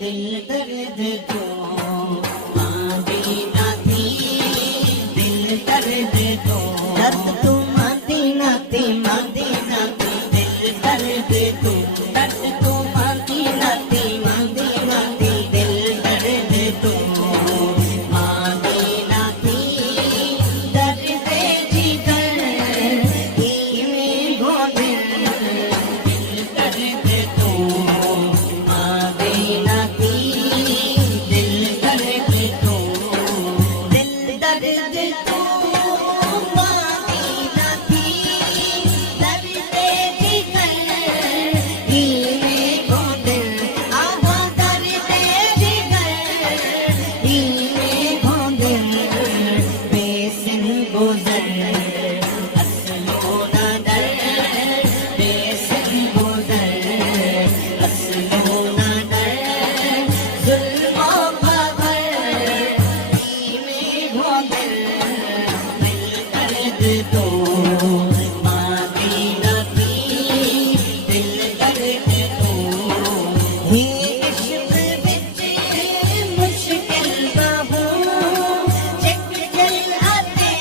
दिल दर्द तो मदीना थी, दिल दर्द तो दर्द तो मदीना थी, मदीना थी दिल दर्द तो दर्द तो मदीना थी, मदीना थी दिल दर्द तो मदीना थी दर्द जिगर ही में गोदे दिल दर्द तो मदीना थी दिल दर्द तो दिल दर्द तो मदीना थी दर्द जिगर ही में गोदे आवा दर्द जिगर ही में गोदे बेसिन गुजर असलो ना डर बेसिन गुजर असलो ना डर जुल्मो खबर ही में गोदे दिल दर्द तो मदीना थी दिल दर्द तो ही इश्क विच मुश्किल बाबू चक चल आते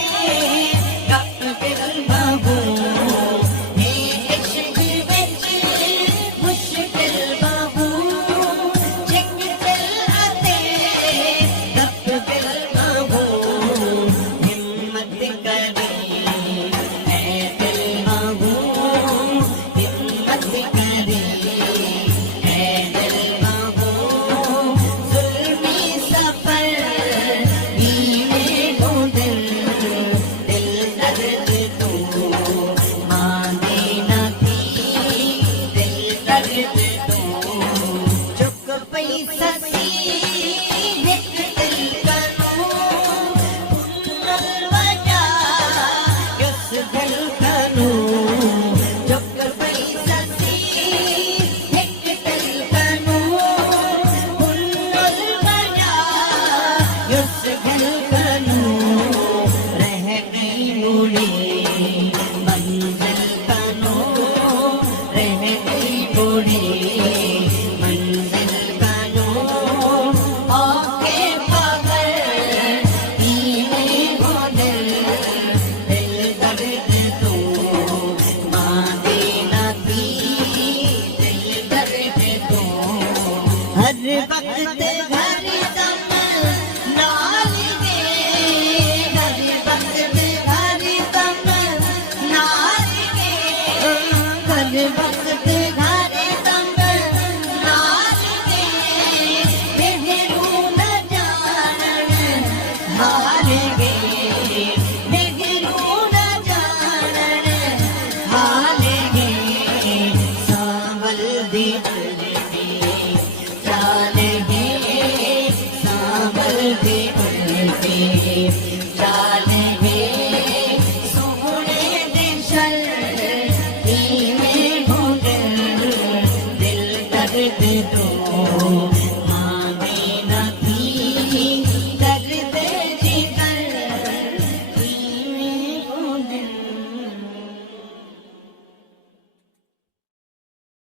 कप दिल बाबू ही इश्क विच मुश्किल बाबू चक चल आते कप दिल बाबू हिम्मत करे ऐ दिल बाबू हिम्मत करे ऐ दिल बाबू जुल्मी सफर ही में गोदे दिल दर्द तो मदीना थी दिल दर्द तो चुक पैसा सी हिक दिल कनो पुनल वजा यस दिल कनो चुक पैसा सी हिक दिल कनो पुनल वजा यस दिल कनो रह गई बूढ़ी मंजिल कनो रह गई बूढ़ी मंजिल कनो आके पागल ही में गोदे दिल दर्द तो मदीना थी दिल दर्द तो हर वक्त हर दम नाल गे हर वक्त हर दम नाल गे हर वक्त हर दम नाल गे मेहरू न जानन हार गे मेहरू न जानन हार गे सावल दी उलटी चाल गे सावल दी उलटी चाल गे सोहणे दे शल ही में गोदे दिल दर्द तो